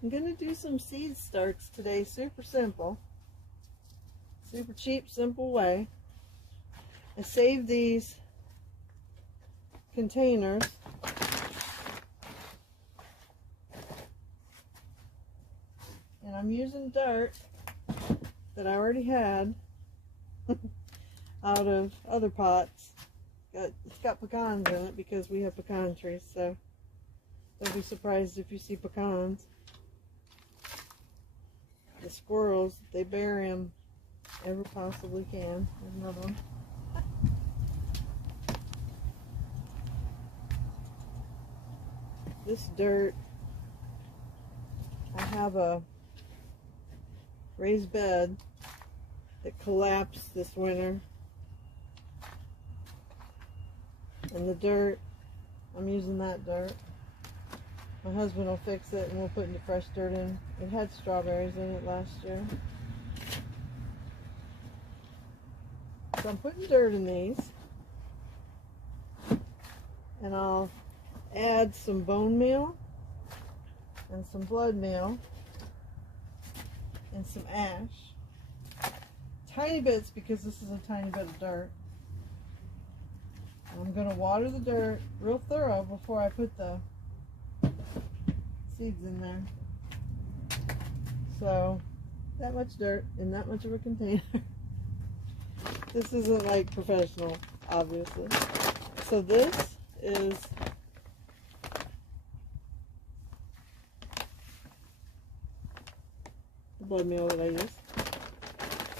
I'm going to do some seed starts today. Super simple. Super cheap, simple way. I saved these containers. And I'm using dirt that I already had out of other pots. It's got pecans in it because we have pecan trees, so don't be surprised if you see pecans. The squirrels, they bury them ever possibly can. There's another one. This dirt, I have a raised bed that collapsed this winter. And the dirt, I'm using that dirt. My husband will fix it and we'll put the fresh dirt in. It had strawberries in it last year. So I'm putting dirt in these. And I'll add some bone meal and some blood meal and some ash. Tiny bits because this is a tiny bit of dirt. I'm going to water the dirt real thorough before I put the seeds in there. So that much dirt in that much of a container. This isn't like professional, obviously. So this is the blood meal that I use.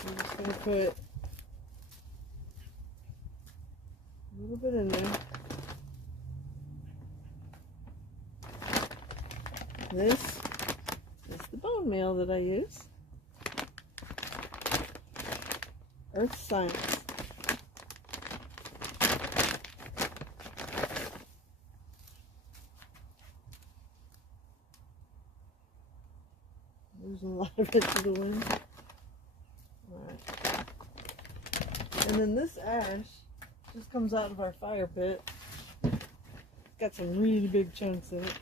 I'm just going to put a little bit in there. This is the bone meal that I use. Earth Science. Losing a lot of it to the wind. Alright. And then this ash just comes out of our fire pit. It's got some really big chunks in it.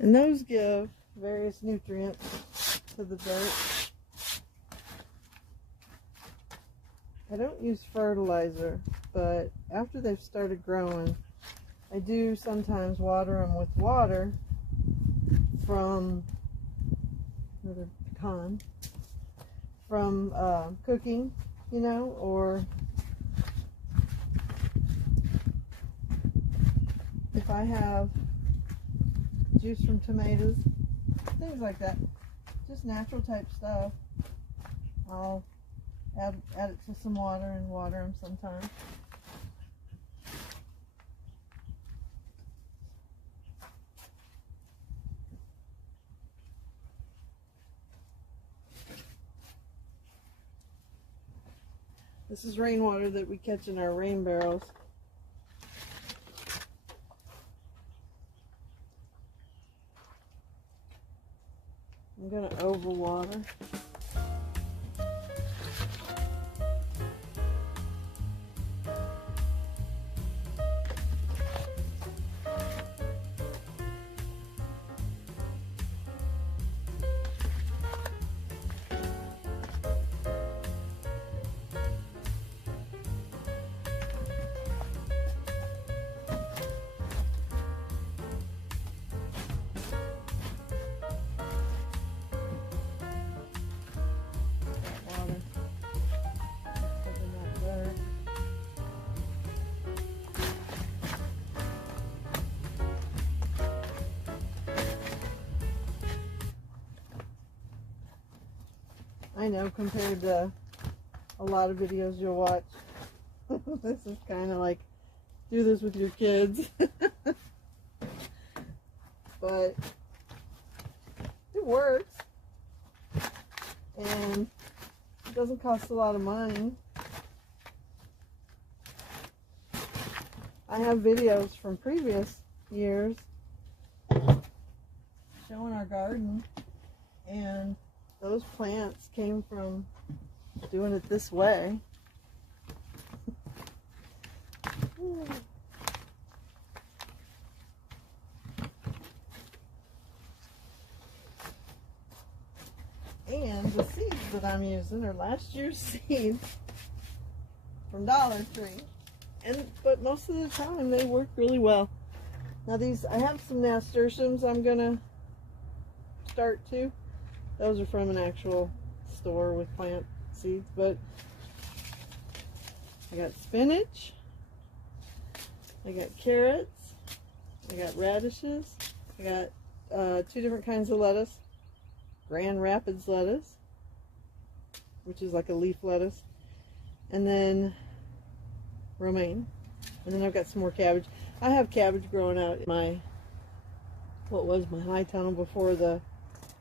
And those give various nutrients to the dirt. I don't use fertilizer, but after they've started growing, I do sometimes water them with water from another pecan, from cooking, you know, or if I have juice from tomatoes, things like that, just natural type stuff. I'll add it to some water and water them sometimes. This is rainwater that we catch in our rain barrels. I'm going to overwater. I know, compared to a lot of videos you'll watch, this is kind of like, do this with your kids. But it works, and it doesn't cost a lot of money. I have videos from previous years showing our garden, and those plants came from doing it this way. And the seeds that I'm using are last year's seeds from Dollar Tree. But most of the time they work really well. Now these, I have some nasturtiums I'm gonna start too. Those are from an actual store with plant seeds, but I got spinach, I got carrots, I got radishes, I got 2 different kinds of lettuce. Grand Rapids lettuce, which is like a leaf lettuce, and then romaine, and then I've got some more cabbage. I have cabbage growing out in my, what was my high tunnel before the,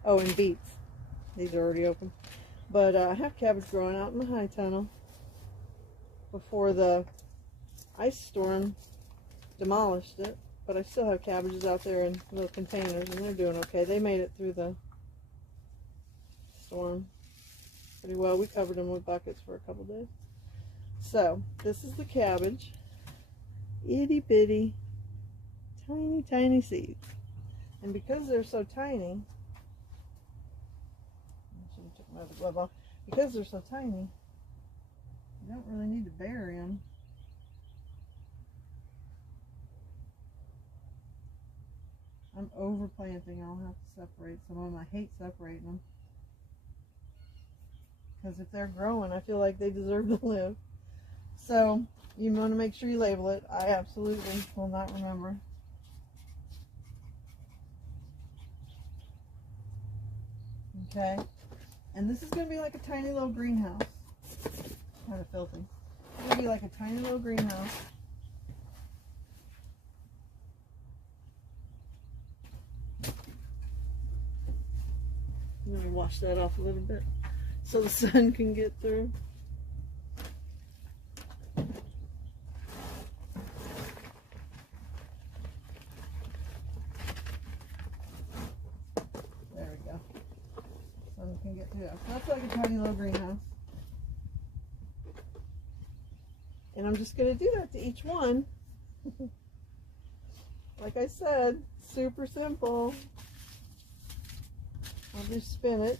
oh, and beets. These are already open. But I have cabbage growing out in my high tunnel before the ice storm demolished it. But I still have cabbages out there in little containers, and they're doing okay. They made it through the storm pretty well. We covered them with buckets for a couple days. So this is the cabbage, itty bitty, tiny, tiny seeds. And because they're so tiny, I should have took my other glove off. Because they're so tiny, you don't really need to bury them. I'm overplanting. I'll have to separate some of them. I hate separating them. Because if they're growing, I feel like they deserve to live. So, you want to make sure you label it. I absolutely will not remember. Okay. And this is going to be like a tiny little greenhouse. Kind of filthy. It's going to be like a tiny little greenhouse. Let me wash that off a little bit so the sun can get through. There we go. Sun can get through that. So that's like a tiny little greenhouse. And I'm just going to do that to each one. Like I said, super simple. I'll do spinach.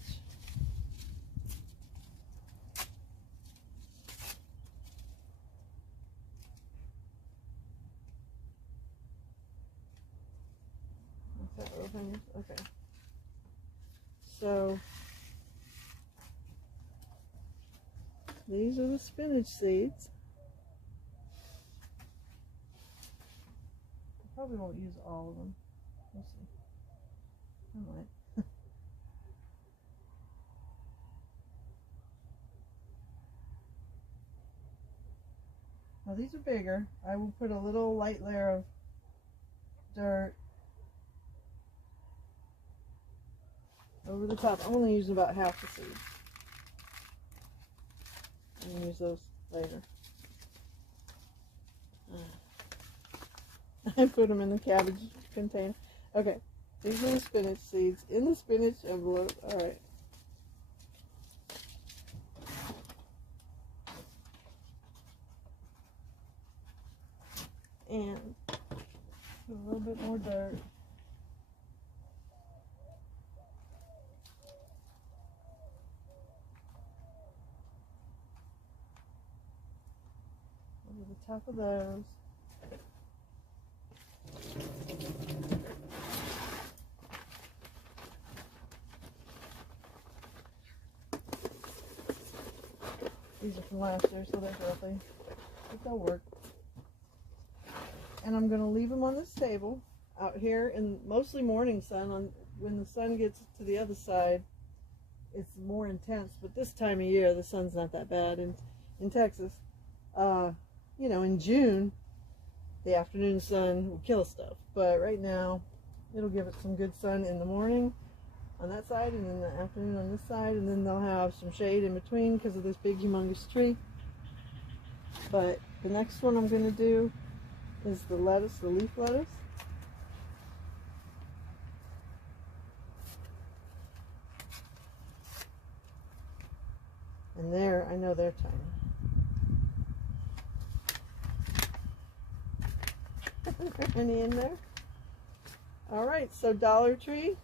Okay. So these are the spinach seeds. I probably won't use all of them. We'll see. I might. Now these are bigger. I will put a little light layer of dirt over the top. I'm only using about half the seeds. I'm going to use those later. I put them in the cabbage container. Okay, these are the spinach seeds in the spinach envelope. Alright. And put a little bit more dirt. Over the top of those. These are from last year, so they're filthy, but they'll work. And I'm going to leave them on this table out here in mostly morning sun. When the sun gets to the other side, it's more intense. But this time of year, the sun's not that bad in Texas. You know, in June, the afternoon sun will kill stuff. But right now, it'll give it some good sun in the morning on that side, and in the afternoon on this side, and then they'll have some shade in between because of this big humongous tree. But the next one I'm going to do is the lettuce, the leaf lettuce. And there, I know they're tiny. Any in there? All right, so Dollar Tree,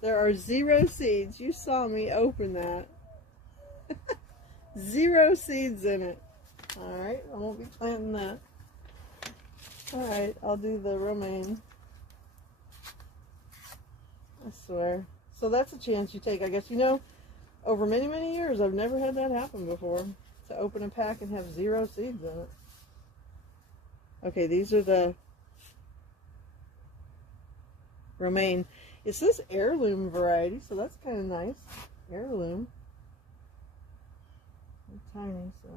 there are 0 seeds. You saw me open that. 0 seeds in it. All right, I won't be planting that. All right, I'll do the romaine. I swear. So that's a chance you take, I guess. You know, over many, many years, I've never had that happen before. To open a pack and have 0 seeds in it. Okay, these are the romaine. It's this heirloom variety, so that's kind of nice. Heirloom. They're tiny, so.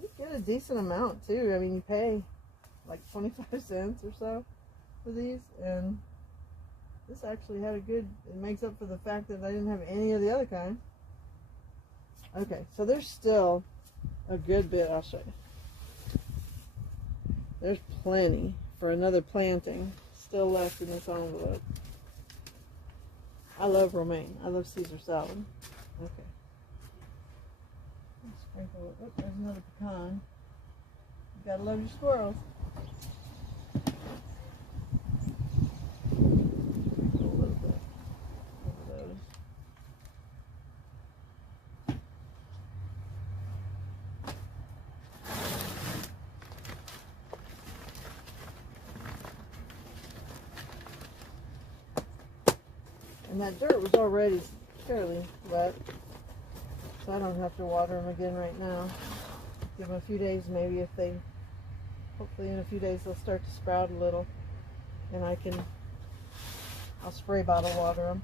You get a decent amount too. I mean, you pay like 25 cents or so for these, and this actually had a good, it makes up for the fact that I didn't have any of the other kind. Okay, so there's still a good bit. I'll show you. There's plenty for another planting still left in this envelope. I love romaine. I love Caesar salad. Okay. Sprinkle it. Oh, there's another pecan. You gotta love your squirrels. Sprinkle a little bit of those. And that dirt was already fairly wet, so I don't have to water them again right now. Give them a few days, maybe if they, hopefully in a few days they'll start to sprout a little, and I'll spray bottle water them.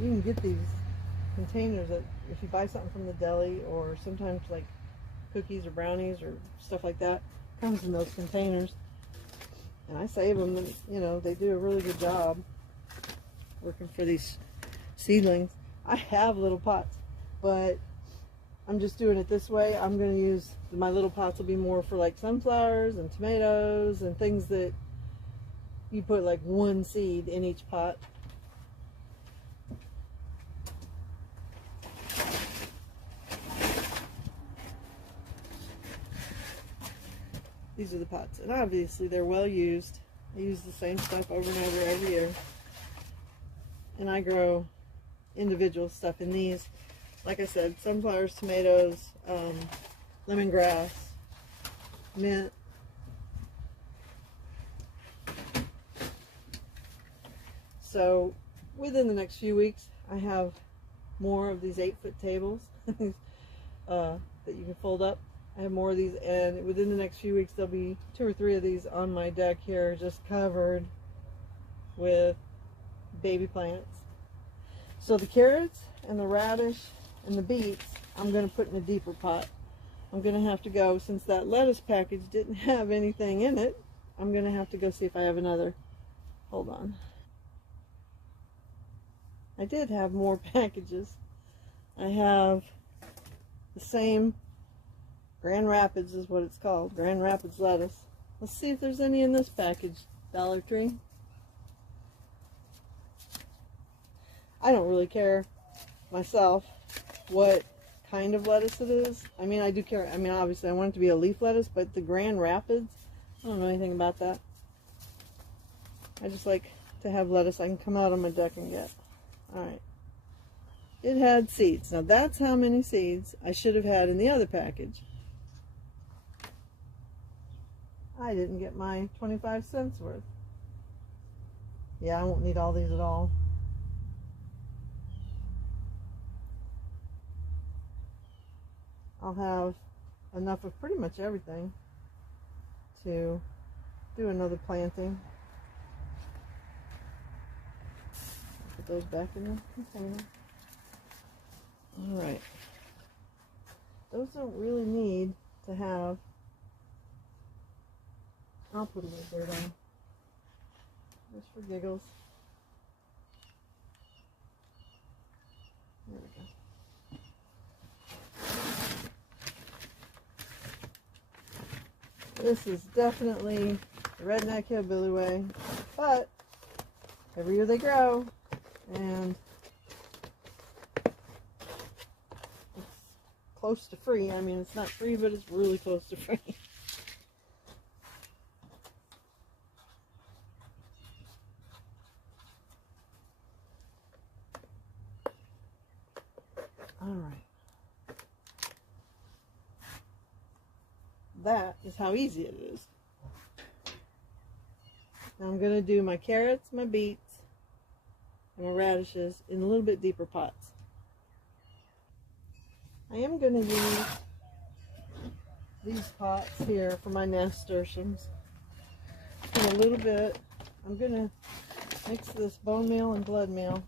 You can get these containers that if you buy something from the deli, or sometimes like cookies or brownies or stuff like that, comes in those containers, and I save them, and you know, they do a really good job working for these seedlings. I have little pots, but I'm just doing it this way. I'm going to use, my little pots will be more for like sunflowers and tomatoes and things that you put like 1 seed in each pot. These are the pots, and obviously they're well used. I use the same stuff over and over every year. And I grow individual stuff in these. Like I said, sunflowers, tomatoes, lemongrass, mint. So within the next few weeks, I have more of these 8-foot tables that you can fold up. I have more of these, and within the next few weeks there'll be 2 or 3 of these on my deck here, just covered with baby plants. So the carrots and the radish and the beets, I'm going to put in a deeper pot. I'm going to have to go, since that lettuce package didn't have anything in it, I'm going to have to go see if I have another. Hold on. I did have more packages. I have the same Grand Rapids is what it's called, Grand Rapids lettuce. Let's see if there's any in this package, Dollar Tree. I don't really care myself what kind of lettuce it is. I mean, I do care. I mean, obviously I want it to be a leaf lettuce, but the Grand Rapids, I don't know anything about that. I just like to have lettuce I can come out on my deck and get. Alright. It had seeds. Now that's how many seeds I should have had in the other package. I didn't get my 25 cents worth. Yeah, I won't need all these at all. I'll have enough of pretty much everything to do another planting. Put those back in the container. Alright. Those don't really need to have I'll put a little dirt on. Just for giggles. There we go. This is definitely the redneck hillbilly way, but every year they grow, and it's close to free. I mean, it's not free, but it's really close to free. All right. That is how easy it is. Now I'm going to do my carrots, my beets, and my radishes in a little bit deeper pots. I am going to use these pots here for my nasturtiums. And a little bit, I'm going to mix this bone meal and blood meal.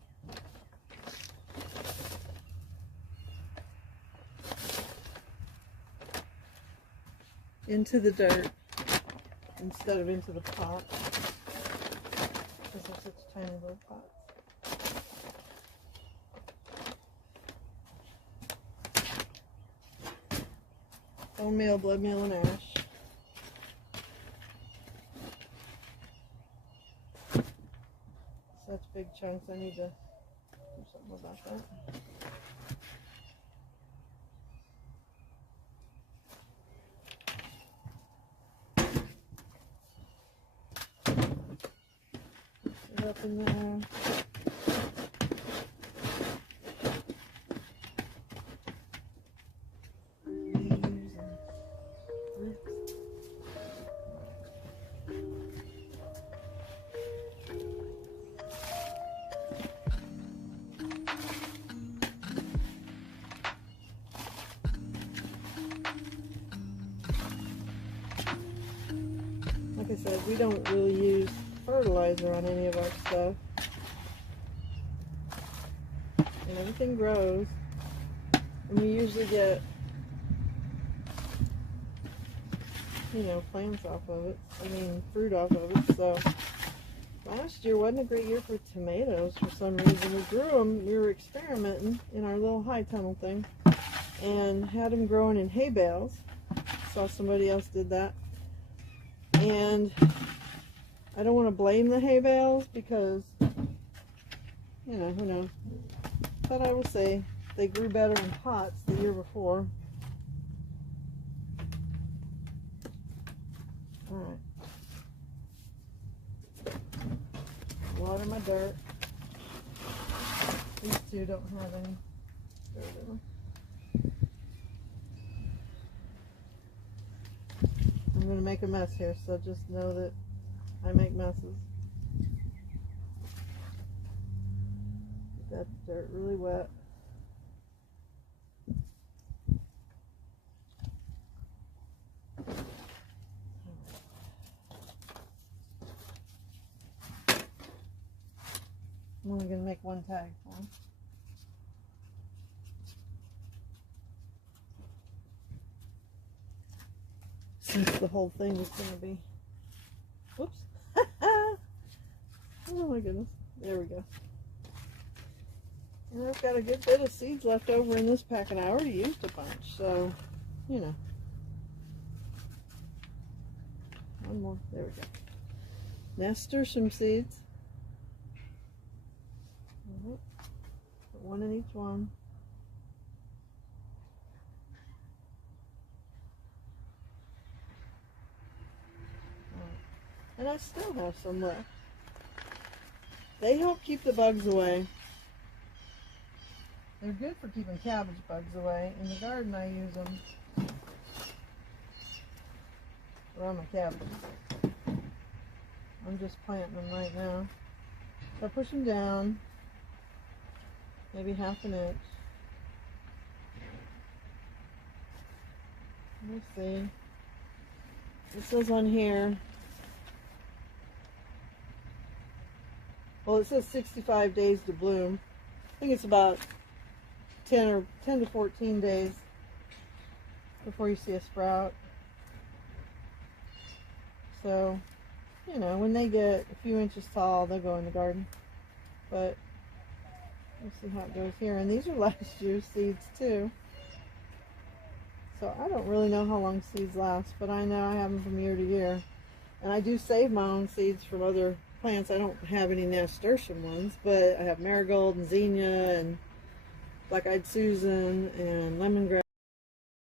Into the dirt instead of into the pot, because they're such tiny little pots. Bone meal, blood meal, and ash. Such big chunks, I need to do something about that. Up in there. Like I said, we don't really use fertilizer on any of our stuff, and everything grows, and we usually get, you know, plants off of it, I mean fruit off of it. So last year wasn't a great year for tomatoes for some reason. We grew them, we were experimenting in our little high tunnel thing and had them growing in hay bales. Saw somebody else did that, and I don't want to blame the hay bales because, you know, who knows. But I will say they grew better in pots the year before. Alright. Water my dirt. These two don't have any dirt in them. I'm going to make a mess here, so just know that I make messes. Get that dirt really wet. I'm only going to make one tag for them. Since the whole thing is going to be, whoops. Oh my goodness. There we go. And I've got a good bit of seeds left over in this pack, and I already used a bunch, so, you know. One more. There we go. Nasturtium seeds. Put one in each one. And I still have some left. They help keep the bugs away. They're good for keeping cabbage bugs away. In the garden I use them around my cabbage. I'm just planting them right now. So I push them down, maybe ½ an inch. Let me see. It says on here, well, it says 65 days to bloom. I think it's about 10 to 14 days before you see a sprout. So, you know, when they get a few inches tall, they'll go in the garden. But we'll see how it goes here. And these are last year's seeds too. So I don't really know how long seeds last, but I know I have them from year to year. And I do save my own seeds from other plants. I don't have any nasturtium ones, but I have marigold and zinnia and black-eyed Susan and lemongrass.